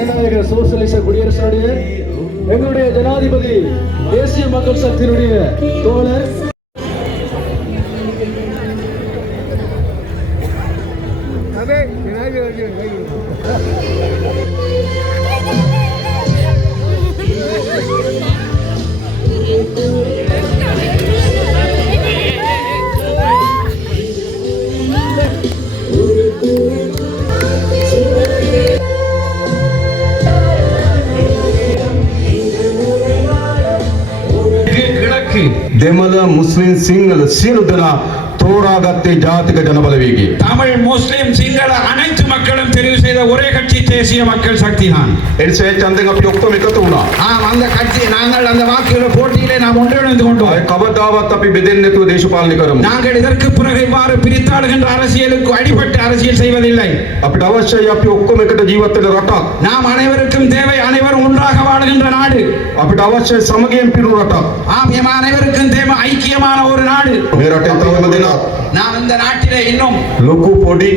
ஜனநாயக சோசியலிச குடியரசுடைய எங்களுடைய ஜனாதிபதி தேசிய மக்கள் சக்தியினுடைய தோழர் දෙමළ මුස්ලිම් සිංහල සියලු දෙනා தோராகத்தை ஜாதிக ஜனபலவேகி தமிழ் முஸ்லிம் சிங்கள அனைத்து மக்களும் தெரிவு செய்த ஒரே கட்சி தேசிய மக்கள் சக்தி தான். එනිසා ඡන්දෙන් අපි ඔක්කොම එකතු වුණා. அந்த கட்சி நாங்கள் அந்த வாக்குகள போட்டியிலே நாம் ஒன்றிணைந்து கொண்டோம். කවදාවත් අපි බෙදෙන්නේ නැතුව දේශපාලනය කරමු. நாங்கள் இதற்கு பிறகு இவ்வாறு பிரித்தாளுகின்ற அரசியலுக்கு அடிபட்டு அரசியல் செய்வதில்லை. අපිට අවශ්‍යයි අපි ඔක්කොම එකට ජීවත් වෙන රටක්. நாம் அனைவருக்கும் தேவை அனைவரும் ஒன்றாக வாழுகின்ற நாடு. අපිට අවශ්‍යයි සමගියෙන් පිරුණු රටක්. ஆம் எம் அனைவருக்கும் தேவை ஐக்கியமான ஒரு நாடு. මේ රටේ තවම දෙනා நாம் இந்த நாட்டிலே இன்னும் ලොකු පොඩි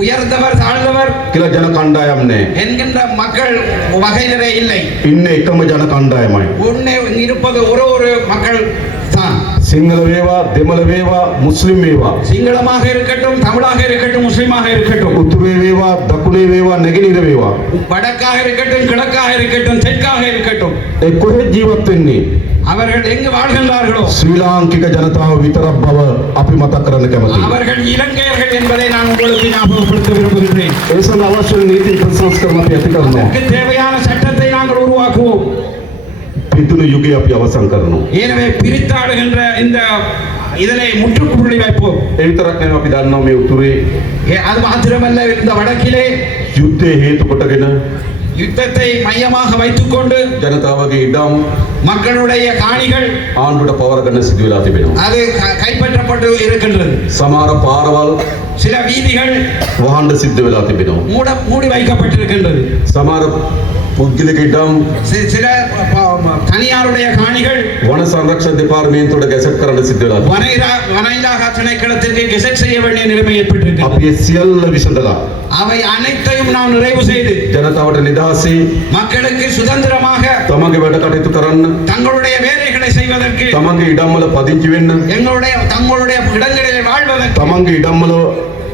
உயர்ந்தவர் தாழ்ந்தவர் කියලා ජන කණ්ඩායම් නැහැ. என்கின்ற மக்கள் வகையிலே இல்லை. ඉන්නේ එකම ජන කණ්ඩායමයි. உன்னை இருப்பது ஒரு மக்கள் தான். සිංහල වේවා දෙමළ වේවා මුස්ලිම් වේවා சிங்களமாக இருக்கட்டும் தமிழாக இருக்கட்டும் முஸ்லிமாக இருக்கட்டும் උතුරේ වේවා දකුණේ වේවා නැගෙනහිර වේවා வடக்காக இருக்கட்டும் கிழக்காக இருக்கட்டும் தெற்காக இருக்கட்டும் ඒ කොහෙද ජීවත් වෙන්නේ அவர்கள் எங்கு வாழ்கின்றார்களோ ශ්‍රී ලාංකික ජනතාව විතරක් බව අපි මතක් කරන්න කැමතියි. அவர்கள் இலங்கையர்கள் என்பதை நான் உங்களுக்கு ஞாபகப்படுத்த விரும்புகிறேன். ඒ සඳහා අවශ්‍ය නීති ප්‍රතිසංස්කරණ අපි ඇති කරනවා. அதற்கு தேவையான சட்டத்தை நாங்கள் உருவாக்குவோம். පිටුණු යුගය අපි අවසන් කරනවා. எனவே பிரித்தாளுகின்ற இந்த இதனை முற்றுப்புள்ளி வைப்போம். ඒ විතරක් නෙවෙයි අපි දන්නවා මේ උතුරේ அது மாத்திரமல்ல இந்த வடக்கிலே යුද්ධය හේතු කොටගෙන யுத்தத்தை மையமாக வைத்துக்கொண்டு ජනතාවගේ ඉඩම් மக்களுடைய காணிகள் ආණ්ඩුවට පවර ගන්න සිදු වෙලා තිබෙනවා. அது கைப்பற்றப்பட்டு இருக்கின்றது. සමහර පාරවල් சில வீதிகள் වහන්න සිද්ධ වෙලා තිබෙනවා. மூடி வைக்கப்பட்டிருக்கின்றது. සමහර පුද්ගලික ඉඩම් சில தனியாருடைய காணிகள் වන සංරක්ෂණ දෙපාර්තමේන්තුවට ගැසට් කරන්න සිද්ධ වෙලා வன இலாகா திணைக்களத்திற்கு கெசட் செய்ய வேண்டிய நிலைமை ஏற்பட்டிருக்கிறது. අපි ඒ සියල්ල විසඳලා அவை அனைத்தையும் நாம் நிறைவு செய்து ජනතාවට නිදහසේ மக்களுக்கு சுதந்திரமாக තමන්ගේ වැඩ කටයුතු කරන්න தங்களுடைய வேலைகளை செய்வதற்கு තමන්ගේ ඉඩම් වල පදිංචි වෙන්න தங்களுடைய இடங்களில் வாழ்வதற்கு තමන්ගේ ඉඩම් වල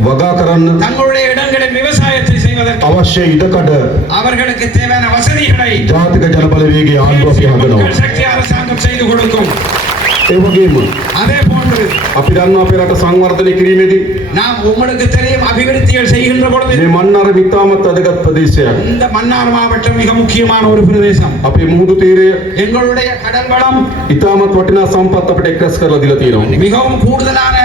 වගා කරන්න தங்களுடைய இடங்களில் விவசாயத்தை செய்வதற்கு අවශ්‍ය ඉඩකඩ அவர்களுக்கு தேவையான வசதிகளை ජාතික ජනබලවේගයේ ආණ්ඩුව අපි හදනවා. சக்தி அரசாங்கம் செய்து கொடுக்கும். ඒ වගේම அதே போன்று අපි දන්නවා අපේ රට සංවර්ධනය කිරීමේදී நாம் உங்களுக்கு தெரியும் அபிவிருத்திகள் செய்கின்ற பொழுது මේ මන්නාර ඉතාමත් වැදගත් ප්‍රදේශයක්. இந்த மன்னார் மாவட்டம் மிக முக்கியமான ஒரு பிரதேசம். අපේ මුහුදු තීරය எங்களுடைய கடல் வளம் ඉතාමත් වටිනා සම්පත් අපිට එක්රැස් කරලා දීලා තියෙනවා. மிகவும் கூடுதலான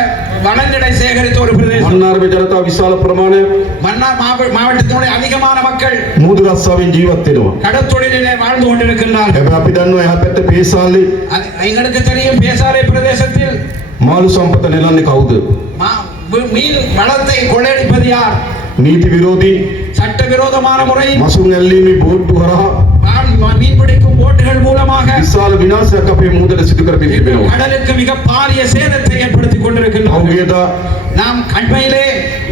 வளங்களை சேகரித்த ஒரு பிரதேசம். මන්නාරේ ජනතාව විශාල ප්‍රමාණයක් மன்னார் மாவட்டத்தினுடைய அதிகமான மக்கள் මුහුදු රස්සාවෙන් ජීවත් වෙනවා. கடற்தொழிலிலே வாழ்ந்து கொண்டிருக்கின்றார்கள். හැබැයි අපි දන්නවා එහා පැත්තේ පේසාලේ எங்களுக்கு தெரியும் பேசாலை பிரதேசத்தில் මාළු සම්පත නෙලන්නේ කවුද? மீன் வளத்தை கொள்ளையடிப்பது யார்? නීති විරෝධී சட்டவிரோதமான முறை මසුන් ඇල්ලීමේ බෝට්ටු හරහා மீன் பிடிக்கும் போட்டுகள் மூலமாக විශාල විනාශයක් අපේ මුහුදට සිදු කරමින් තිබෙනවා. கடலுக்கு மிக பாரிய சேதத்தை ஏற்படுத்திக் கொண்டிருக்கின்றோம். අවුගේදා நாம் அண்மையிலே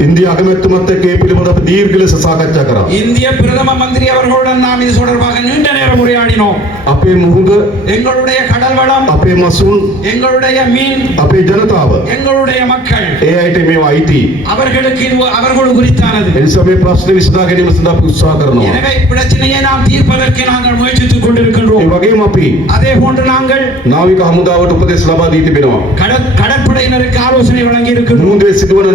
ඉන්දියා අගමැතිතුමත් එක්ක මේ පිළිබඳව අපි දීර්ඝ ලෙස සාකච්ඡා කරා. இந்திய பிரதம மந்திரி அவர்களுடன் நாம் இது தொடர்பாக நீண்ட நேரம் உரையாடினோம். අපේ මුහුද எங்களுடைய கடல் வளம் අපේ මසුන් எங்களுடைய மீன் අපේ ජනතාව எங்களுடைய மக்கள் ඒ අයට මේවා අයිති. அவர்களுக்கு இது அவர்கள் குறித்தானது. ඒ නිසා මේ ප්‍රශ්නේ විසඳා ගැනීම සඳහා අපි උත්සාහ කරනවා. எனவே பிரச்சனையை நாம் தீர்ப்பதற்கு நாங்கள் முயற்சித்துக் கொண்டிருக்கின்றோம். ඒ වගේම අපි அதே போன்று நாங்கள் නාවික හමුදාවට උපදෙස් ලබා දී තිබෙනවා. கடற்படையினருக்கு ஆலோசனை வழங்கி இருக்கின்றோம். මුහුදේ සිදුවන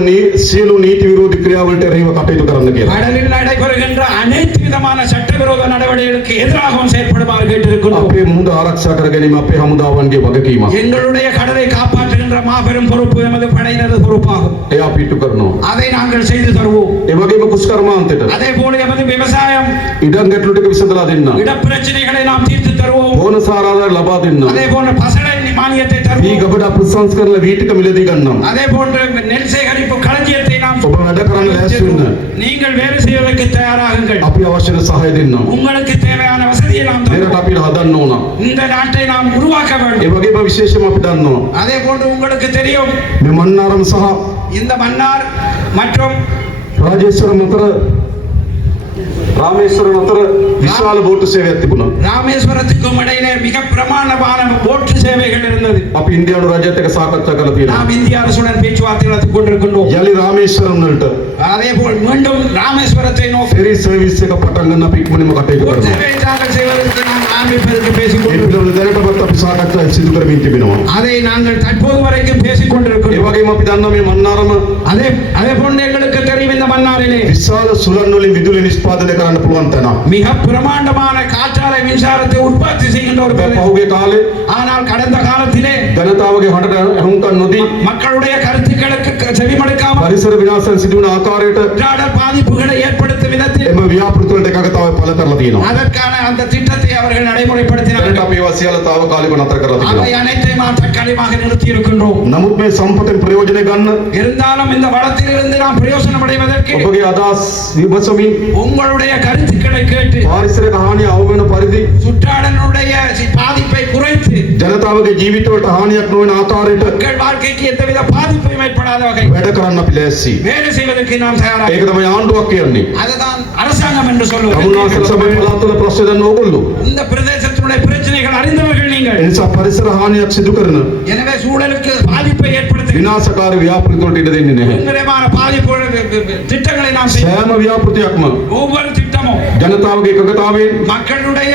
සියලු නීති විරෝධී ක්‍රියාවලට එරෙහිව කටයුතු කරන්න කියලා. கடலில் நடைபெறுகின்ற அனைத்து விதமான சட்டவிரோத நடவடிக்கைகளுக்கு எதிராகவும் செயற்படுமாறு கேட்டிருக்கிறோம். අපේ මුහුද ආරක්ෂා කර ගැනීම අපේ හමුදාවන්ගේ වගකීමක්. எங்களுடைய கடலை காப்பாற்றுகின்ற மாபெரும் பொறுப்பு எமது படையினரது பொறுப்பாகும். ඒ අපි ඉටු කරනවා. அதை நாங்கள் செய்து தருவோம். ඒ වගේම කුස්කර්මාන්තයට அதே போல எமது விவசாயம் ඉඩම් ගැටලු ටික විසඳලා දෙන්න. இடப்பிரச்சனைகளை நாம் தீர்த்து தருவோம். බෝනස් ආරාධන ලබා දෙන්න. அதே போன்ற பசலை மானியத்தை මේ தருவோம். ගබඩ ප්‍රසංස්කරණ වී ටික මිලදී ගන්නම්. அதே போன்று நெல் சேகரிப்பு களஞ்சியத்தை நாம் ඔබ වැඩ කරන්න ලෑස්ති වෙන්න. நீங்கள் வேலை செய்வதற்கு தயாராகுங்கள். අපි අවශ්‍ය සහාය දෙන්න. உங்களுக்கு தேவையான வசதியை நாம் මේකට தருவோம். අපි හදන්න ඕන. இந்த நாட்டை நாம் உருவாக்க ඒ வேண்டும். වගේම විශේෂම අපි දන්නවා. அதே போன்று உங்களுக்கு தெரியும் මේ මන්නාරම් සහ இந்த மன்னார் மற்றும் රාජේශ්වරම් අතර රාමේශ්වර අතර විශාල බෝට්ටු සේවයක් තිබුණා. ராமேஸ்வரத்துக்கும் இடையிலே மிக பிரமாண்டமான போட்டு சேவைகள் இருந்தது. අපි ඉන්දියානු රජයත් එක්ක සාකච්ඡා කරලා තියෙනවා. நாம் இந்திய அரசுடன் பேச்சுவார்த்தை நடத்தி கொண்டிருக்கின்றோம். යලි රාමේශ්වරම් වලට அதே போல் மீண்டும் ராமேஸ்வரத்தை நோக்கி ෆෙරි සර්විස් එක පටන් ගන්න අපි ඉක්මනින්ම කටයුතු போட்டு කරනවා. சேவை தாக்கல் செய்வதற்கு நாம் ஆரம்பிப்பதற்கு பேசிக் ඒ கொண்டிருக்கிறோம். පිළිබඳව දැනටමත් අපි සාකච්ඡා සිදු කරමින් තිබෙනවා. அதை நாங்கள் தற்போது வரைக்கும் பேசிக் ඒ கொண்டிருக்கிறோம். වගේම අපි දන්නවා මේ මන්නාරම அதே அதே போன்று எங்களுக்கு தெரியும் இந்த மன்னாரிலே විශාල සුළං වලින් විදුලි නිෂ්පාදනය කරන්න පුළුවන් තැන. மிக பிரமாண்டமான காற்றாலை மின்சாரத்தை உற்பத்தி செய்கின்ற ஒரு பிரதேசம். පහුගිය කාලේ ஆனால் கடந்த காலத்திலே ජනතාවගේ හඬට ඇහුම්කන් නොදී மக்களுடைய கருத்துக்களுக்கு செவிமடுக்காமல் පරිසර විනාශයන් සිදු වන ආකාරයට சுற்றாடல் பாதிப்புகளை ஏற்படுத்தும் விதத்தில் එම ව්‍යාපෘති වලට එකක තව පළ කරලා තියෙනවා. அதற்கான அந்த திட்டத்தை அவர்கள் දැනට நடைமுறைப்படுத்தினார்கள். අපි ඒවා සියල්ල తాවකාලිකව නතර කරලා அவை තියෙනවා. அனைத்தையும் நாம் தற்காலிகமாக நிறுத்தி இருக்கின்றோம். නමුත් මේ සම්පතෙන් ප්‍රයෝජන ගන්න இருந்தாலும் இந்த வளத்திலிருந்து நாம் பிரயோசனம் அடைவதற்கு ඔබගේ අදහස් විමසමින් உங்களுடைய கருத்துக்களை கேட்டு පාරිසරික හානිය අවම වෙන පරිදි சுற்றாடலுடைய பாதிப்பை குறைத்து ජනතාවගේ ජීවිතවලට හානියක් නොවන ආකාරයට மக்கள் வாழ்க்கைக்கு எந்தவித பாதிப்பும் ஏற்படாத வகை වැඩ කරන්න අපි ලෑස්ති. வேலை செய்வதற்கு நாம் தயாராக ඒක තමයි ආණ්ඩුවක් කියන්නේ. அதுதான் அரசாங்கம் என்று சொல்லுவது. තමුන්නාසල සභාවේ පළාත්වල ප්‍රශ්න දන්න ඕගොල්ලෝ. இந்த பிரதேசத்தினுடைய பிரச்சனைகள் அறிந்தவர்கள் நீங்கள். ඒ නිසා පරිසර හානියක් සිදු කරන எனவே சூழலுக்கு பாதிப்பை ஏற்படுத்துகின்ற විනාශකාරී ව්‍යාපෘති වලට ඉඩ දෙන්නේ නැහැ. விதமான பாதிப்பு திட்டங்களை நாம் செய்ய සෑම ව්‍යාපෘතියක්ම ஒவ்வொரு திட்டமும் ජනතාවගේ එකගතාවෙන් மக்களுடைய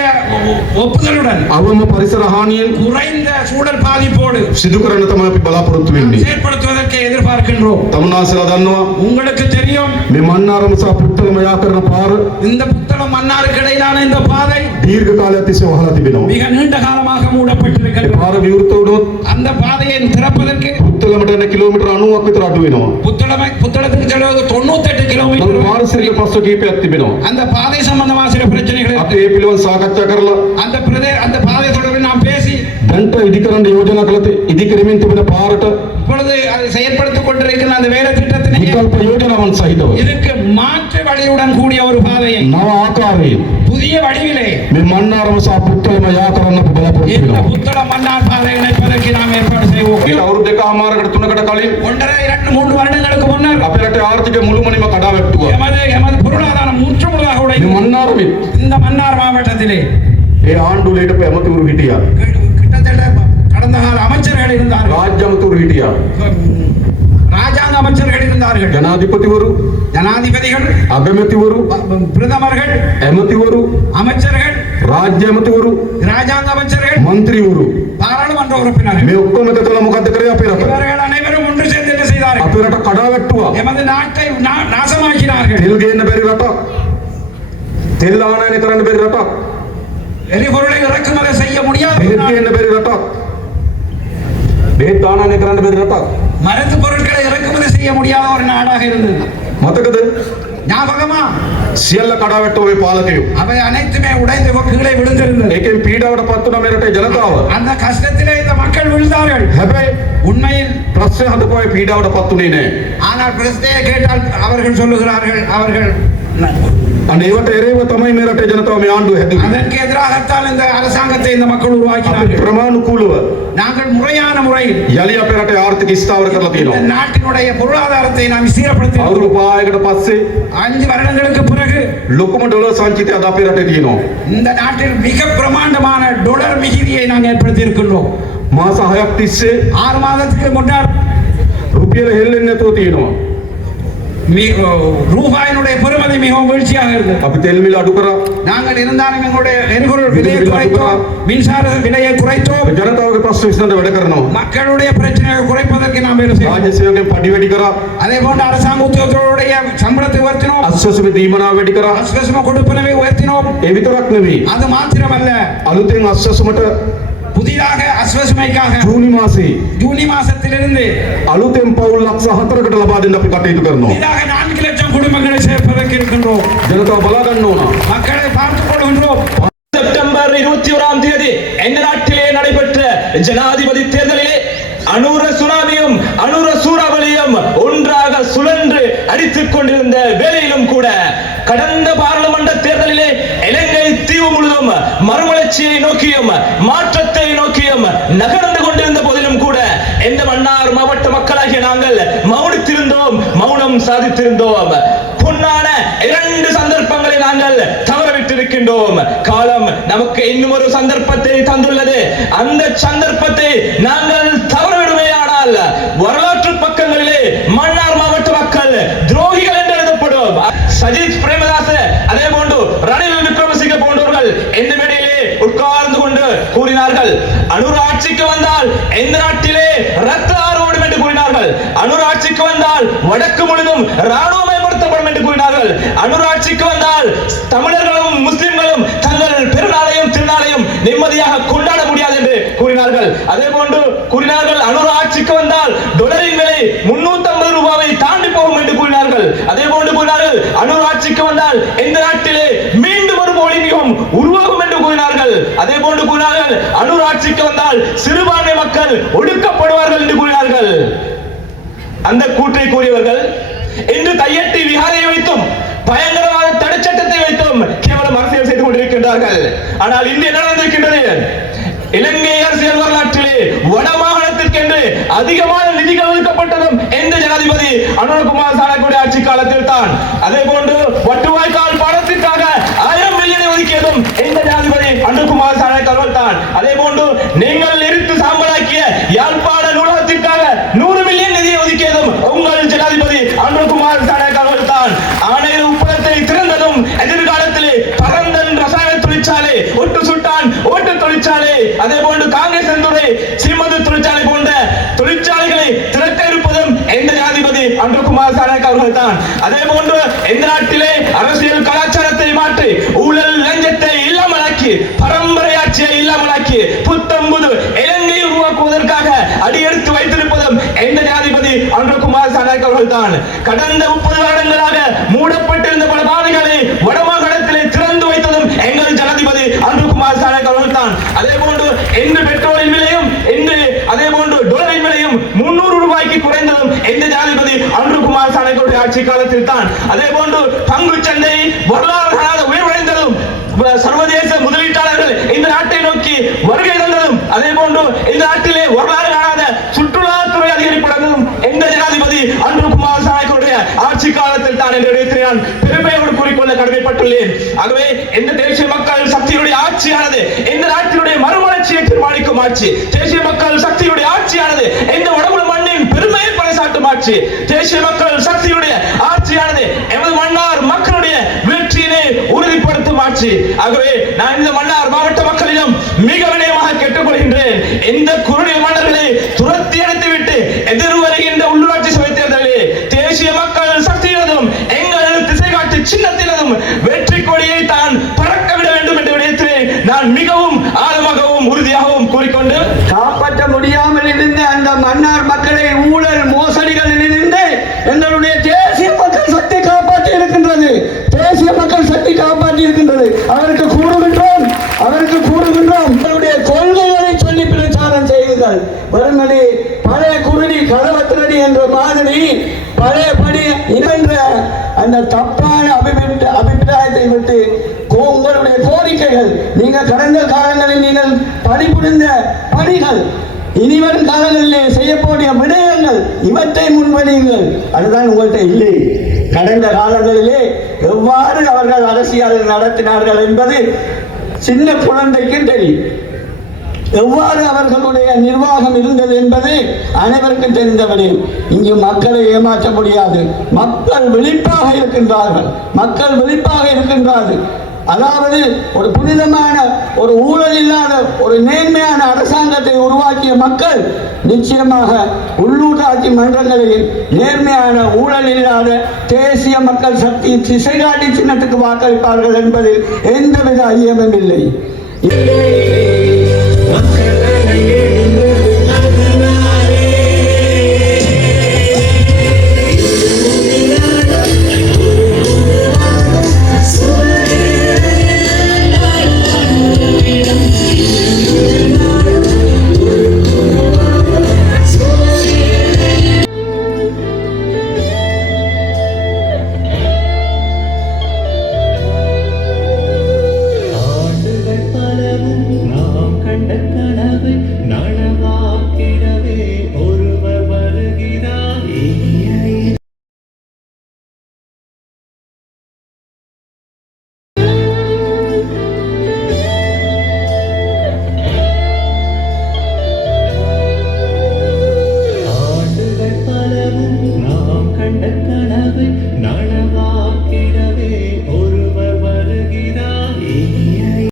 ஒப்புதலுடன் අවම පරිසර හානියෙන් குறைந்த சூழல் பாதிப்போடு සිදු කරන්න තමයි අපි බලාපොරොත්තු වෙන්නේ. செயற்படுத்துவதற்கு எதிர்பார்க்கின்றோம். තමුන්නාසලා දන්නවා உங்களுக்கு தெரியும் මේ මන්නාරම සහ පුත්තලම යා කරන පාර இந்த புத்தளம் மன்னாருக்கு இடையிலான இந்த பாதை දීර්ඝ කාලයක් තිස්සේ වහලා තිබෙනවා. மிக நீண்ட காலமாக ඒ மூடப்பட்டிருக்கிறது. පාර විවෘත වුණොත් அந்த பாதையை திறப்பதற்கு පුත්තලමට යන කිලෝමීටර් 90ක් විතර අඩු වෙනවා. புத்தளத்துக்கு செல்வது 98 නමුත් கிலோமீட்டர். පාරිසරික ප්‍රශ්න කීපයක් තිබෙනවා. அந்த பாதை சம்பந்தமான சில பிரச்சனைகள் අපි ඒ පිළිබඳව සාකච්ඡා කරලා அந்த பாதை தொடர்பில் நாம் பேசி දැන්ට ඉදිකරන්න යෝජනා කළ ඉදිකිරීමෙන් තිබෙන පාරට இப்பொழுது அதை செயற்படுத்திக் கொண்டிருக்கிற அந்த வேலை திட்டத்தினை විකල්ප යෝජනාවන් සහිතව இதுக்கு மாற்று வழியுடன் கூடிய ஒரு பாதையை නව ආකාරයෙන් புதிய வடிவிலே මේ මන්නාරම සහ පුත්තලම යා කරන්න අපි බලාපොරොත්තු இந்த වෙනවා. புத்தளம் மன்னார் பாதை இணைப்பதற்கு நாம் ஏற்பாடு செய்வோம். ඊට අවුරුදු දෙකමාරකට තුනකට කලින් 1.5-2-3 வருடங்களுக்கு முன்னர் අපේ රටේ ආර්ථික මුළුමනින්ම කඩා වැටුවා. எமது பொருளாதாரம் முற்றுமுழுதாக මේ உடைந்து මන්නාරමේ இந்த மன்னார் மாவட்டத்திலே ඒ ආණ්ඩුවේ හිටපු ඇමතිවරු හිටියා. கிட்டத்தட்ட கடந்த கால அமைச்சர்கள் இருந்தார்கள். රාජ්‍ය ඇමතිවරු හිටියා. ராஜாங்க அமைச்சர்கள் இருந்தார்கள். ජනාධිපතිවරු, ஜனாதிபதிகள், අගමැතිවරු, பிரதமர்கள், ඇමතිවරු, அமைச்சர்கள், රාජ්‍ය ඇමතිවරු, ராஜாங்க அமைச்சர்கள், മന്ത്രിවරු பாராளுமன்ற உறுப்பினர்கள் මේ ඔක්කොම එකතු වෙලා මොකද්ද කරේ අපේ රට? இவர்கள் அனைவரும் ஒன்று சேர்ந்து என்ன செய்தார்கள்? අපේ රට කඩා වැටුවා. எமது நாட்டை நாசமாக்கினார்கள். තෙල් ගේන්න බැරි රටක්. තෙල් ආනයනය කරන්න බැරි රටක්. எரிபொருளை இறக்குமதி செய்ய முடியாத ஒரு බෙහෙත් நாடு. ගේන්න බැරි රටක්. බෙහෙත් ආනයනය කරන්න බැරි රටක්. மருந்து பொருட்களை இறக்குமதி செய்ய முடியாத ஒரு நாடாக இருந்தது. මතකද? ஞாபகமா? සියල්ල කඩා වැටුවා මේ පාලකයෝ. அவை அனைத்துமே உடைந்து கீழே விழுந்திருந்தது. ඒකෙන් පීඩාවට පත් වුණා මේ රටේ ජනතාව. அந்த கஷ்டத்திலே இந்த மக்கள் விழுந்தார்கள். හැබැයි உண்மையில் ප්‍රශ්න හදපුවා පීඩාවට පත් උනේ නැහැ. ஆனால் பிரச்சனையை கேட்டால் அவர்கள் சொல்லுகிறார்கள் அவர்கள் අන්න ඒවට එරෙහිව තමයි මේ රටේ ජනතාව මේ ආණ්ඩුව හැදුවේ. அதற்கு எதிராகத்தான் இந்த அரசாங்கத்தை இந்த மக்கள் අපි உருவாக்கினார்கள். ක්‍රමානුකූලව நாங்கள் முறையான முறையில் යලි අපේ රටේ ආර්ථික ස්ථාවර කරලා இந்த තියෙනවා. நாட்டினுடைய பொருளாதாரத்தை நாம் சீரப்படுத்தி අවුරුදු 5කට පස්සේ 5 வருடங்களுக்கு பிறகு ලොකුම ඩොලර් සංචිතය අද අපේ රටේ තියෙනවා. இந்த நாட்டில் மிக பிரமாண்டமான டாலர் மிகுதியை நாங்கள் ஏற்படுத்தி இருக்கின்றோம். මාස 6ක් තිස්සේ 6 மாதத்துக்கு முன்னால் රුපියල හෙල්ලෙන්නේ නැතුව තියෙනවා. ரூபாயினுடைய பெறுமதி மிகவும் வீழ்ச்சியாக இருந்தது. අපි තෙල් මිල අඩු කරා. நாங்கள் இருந்தாலும் எங்களுடைய எரிபொருள் விலையை குறைத்தோம், மின்சார விலையை குறைத்தோம், ජනතාවගේ ප්‍රශ්න විසඳන්න වැඩ කරනවා. மக்களுடைய பிரச்சனையை குறைப்பதற்கு நாம் வேலை செய்வோம். රාජ්‍ය සේවකයන් පඩි වැඩි කරා. அதே போன்று அரசாங்க உத்தியோகத்தருடைய சம்பளத்தை உயர்த்தினோம், අස්වැසුමේ දීමනාව වැඩි කරා. அஸ்வசம கொடுப்பனவை உயர்த்தினோம். ඒ විතරක් නෙවෙයි. அது மாத்திரமல்ல, අලුතෙන් අස්වැසුමට புதிதாக அஸ்வசமைக்காக ජූනි මාසේ ஜூனி மாசத்திலிருந்து අලුතෙන් පවුල් ලක්ෂ 4කට ලබා දෙන්න අපි කටයුතු කරනවා. புதிதாக 4 லட்சம் குடும்பங்களை சேர்ப்பதற்கு இருக்கின்றோம். ජනතාව බලා ගන්න ඕන. மக்களை பார்த்துக் கொள்கின்றோம். செப்டம்பர் 21ஆம் தேதி இந்த நாட்டிலே நடைபெற்ற ஜனாதிபதி தேர்தலிலே அனுர சுனாமியும் அனுர சூறாவளியும் ஒன்றாக சுழன்று அடித்துக் கொண்டிருந்த வேளையிலும் கூட கடந்த பாராளுமன்ற தேர்தலிலே இலங்கை தீவு முழுவதும் மறுமலர்ச்சியை நோக்கியும் மாற்றத்தை நோக்கியும் நகர்ந்து கொண்டிருந்த போதிலும் கூட இந்த மன்னார் மாவட்ட மக்களாகிய நாங்கள் மௌனித்திருந்தோம், மௌனம் சாதித்திருந்தோம். பொன்னான 2 சந்தர்ப்பங்களை நாங்கள் தவறவிட்டிருக்கின்றோம். காலம் நமக்கு இன்னும் ஒரு சந்தர்ப்பத்தை தந்துள்ளது. அந்த சந்தர்ப்பத்தை நாங்கள் தவறவிடுமையானால் வரலாற்று பக்கங்களிலே மன்னார் மாவட்ட மக்கள் துரோகிகள் என்று எழுதப்படும். சஜித் பிரேமதாச அதே போன்று ரணில் விக்ரமசிங்க போன்றவர்கள் இந்த மேடையிலே உட்கார்ந்து கொண்டு கூறினார்கள், அனுர ஆட்சிக்கு வந்தால் எந்த நாட்டிலே ரத்த ஆரோடும் என்று கூறினார்கள். அனுர ஆட்சிக்கு வந்தால் வடக்கு முழுதும் ராணுவமயப்படுத்தப்படும் என்று கூறினார்கள். அனுர ஆட்சிக்கு வந்தால் தமிழர்களும் முஸ்லிம்களும் தங்கள் பெருநாளையும் திருநாளையும் நிம்மதியாக கொண்டாட முடியாது என்று கூறினார்கள். அதே போன்று கூறினார்கள், அனுர ஆட்சிக்கு வந்தால் டாலரின் விலை 350 ரூபாயை தாண்டி போகும் என்று கூறினார்கள். அதே போன்று கூறினார்கள், அனுர ஆட்சிக்கு வந்தால் இந்த நாட்டிலே மீண்டும் ஒரு போலி யுகம் உருவாகும் என்று கூறினார்கள். அதே போன்று கூறினார்கள், அனுர ஆட்சிக்கு வந்தால் சிறுபான்மை மக்கள் ஒடுக்கப்படுவார்கள் என்று கூறினார்கள். அந்த கூற்றை கூறியவர்கள் இன்று தையட்டி விகாரை வைத்தும் பயங்கரவாத தடை சட்டத்தை வைத்தும் கேவலம் அரசியல் செய்து கொண்டிருக்கின்றார்கள். ஆனால் இன்று என்ன நடந்திருக்கின்றது? இலங்கை அரசியல் வரலாற்றிலே வடமாகாணத்திற்கென்று அதிகமான நிதிகள் ஒதுக்கப்பட்டதும் எந்த ஜனாதிபதி அனுரகுமார் சாணக்கிய ஆட்சி காலத்தில் தான். அதே போன்று வட்டுவாய்க்கால் பாலத்திற்காக 1000 மில்லியனை ஒதுக்கியதும் எந்த ஜனாதிபதி அனுரகுமார் சாணக்கிய அவர்கள் தான். அதே போன்று நீங்கள் எரித்து சாம்பலாக்கிய யாழ்ப்பாண நூலகத்திற்காக 100 மில்லியன் நிதியை ஒதுக்கியதும் உங்கள் ஜனாதிபதி அனுரகுமார் சாணக்கிய அவர்கள் தான். ஆணையர் உப்பளத்தை திறந்ததும் எதிர்காலத்திலே பரந்தன் ரசாயன தொழிற்சாலை, ஒட்டு சுட்டான் ஓட்டு தொழிற்சாலை, அதே போன்று காங்கிரஸ் சீமது தொழிற்சாலை போன்ற தொழிற்சாலைகளை திறக்க இருப்பதும் எந்த ஜனாதிபதி அனுரகுமார் சாணக்கிய அவர்கள் தான். அதே போன்று இந்த நாட்டிலே அரசியல் கலாச்சாரத்தை மாற்றி ஊழல் லஞ்சத்தை இல்லாமலாக்கி பரம்பரை ஆட்சியை இல்லாமலாக்கி புத்தம்புது இலங்கையை உருவாக்குவதற்காக அடியெடுத்து வைத்திருப்பதும் எந்த ஜனாதிபதி அனுரகுமார் சாணக்கிய அவர்கள் தான். கடந்த 30 வருடங்களாக மூடப்பட்டிருந்த பல பாதைகளை வடமாகாணத்திலே திறந்து வைத்ததும் எங்கள் ஜனாதிபதி அனுரகுமார் சாணக்கிய அவர்கள் தான். அதே போன்று இன்று பெட்ரோலின் விலையும் இன்று அதே போன்று டாலரின் விலையும் 300 ரூபாய்க்கு குறைந்ததும் எந்த ஜனாதிபதி அனுரகுமார் சாணக்கிய ஆட்சி காலத்தில் தான். அதே போன்று பங்கு சந்தை வரலாறு காணாத உயர்வடைந்ததும் சர்வதேச முதலீட்டாளர்கள் இந்த நாட்டை நோக்கி வருகை தந்ததும் அதே போன்று இந்த நாட்டிலே வரலாறு காணாத சுற்றுலாத்துறை அதிகரிப்பதும் எந்த ஜனாதிபதி அனுரகுமார் சாணக்கிய ஆட்சி காலத்தில் தான் என்று நான் பெருமையோடு கூறிக்கொள்ள கடமைப்பட்டுள்ளேன். ஆகவே இந்த தேசிய மக்கள் சக்தியுடைய ஆட்சியானது இந்த நாட்டினுடைய மறுமலர்ச்சியை தீர்மானிக்கும் ஆட்சி. தேசிய மக்கள் சக்தியுடைய ஆட்சியானது இந்த வடமுழு மண்ணின் பெருமையை பறைசாட்டும் ஆட்சி. தேசிய மக்கள் சக்தியுடைய ஆட்சியானது எமது மன்னார் மக்களுடைய வெற்றியினை உறுதிப்படுத்தும் ஆட்சி. ஆகவே நான் இந்த மன்னார் மாவட்ட மக்களிடம் மிக வினயமாக கேட்டுக்கொள்கின்றேன், இந்த குறுநில மன்னர்களை துரத்தி அடைத்துவிட்டு எதிர் வருகின்ற உள்ளூராட்சி சபை தேர்தலிலே தேசிய மக்கள் சக்தியினதும் எங்கள் திசை காட்டு சின்னத்தினதும் வெற்றி கொடியை தான் பறக்க விட வேண்டும் என்ற விடயத்திலே நான் மிகவும் ஆழமாகவும் உறுதியாகவும் கூறிக்கொண்டு காப்பாற்ற முடியாமல் இருந்த அந்த மன்னார் மக்களை ஊழல் மோசடிகளில் இருந்து எங்களுடைய தேசிய மக்கள் சக்தி காப்பாற்றி இருக்கின்றது. தேசிய மக்கள் சக்தி காப்பாற்றி இருக்கின்றது. அவருக்கு கூறுகின்றோம் உங்களுடைய கொள்கைகளை சொல்லி பிரச்சாரம் செய்யுங்கள். வருமடி பழைய குருடி கதவத்திரடி என்ற மாதிரி பழையபடி என்ற அந்த தப்பான அபிப்பிராயத்தை விட்டு உங்களுடைய கோரிக்கைகள், நீங்கள் கடந்த காலங்களில் நீங்கள் பணிபுரிந்த பணிகள், இனிவரும் காலங்களிலே செய்யக்கூடிய விடயங்கள், இவற்றை முன்வையுங்கள். அதுதான் உங்கள்கிட்ட இல்லை. கடந்த காலங்களிலே எவ்வாறு அவர்கள் அரசியல் நடத்தினார்கள் என்பது சின்ன குழந்தைக்கு தெரியும். எவ்வாறு அவர்களுடைய நிர்வாகம் இருந்தது என்பது அனைவருக்கும் தெரிந்தபடி இங்கு மக்களை ஏமாற்ற முடியாது. மக்கள் விழிப்பாக இருக்கின்றார்கள். அதாவது ஒரு புனிதமான, ஒரு ஊழல் இல்லாத, ஒரு நேர்மையான அரசாங்கத்தை உருவாக்கிய மக்கள் நிச்சயமாக உள்ளூராட்சி மன்றங்களில் நேர்மையான, ஊழல் இல்லாத தேசிய மக்கள் சக்தி திசைகாட்டி சின்னத்துக்கு வாக்களிப்பார்கள் என்பதில் எந்தவித ஐயமும் இல்லை.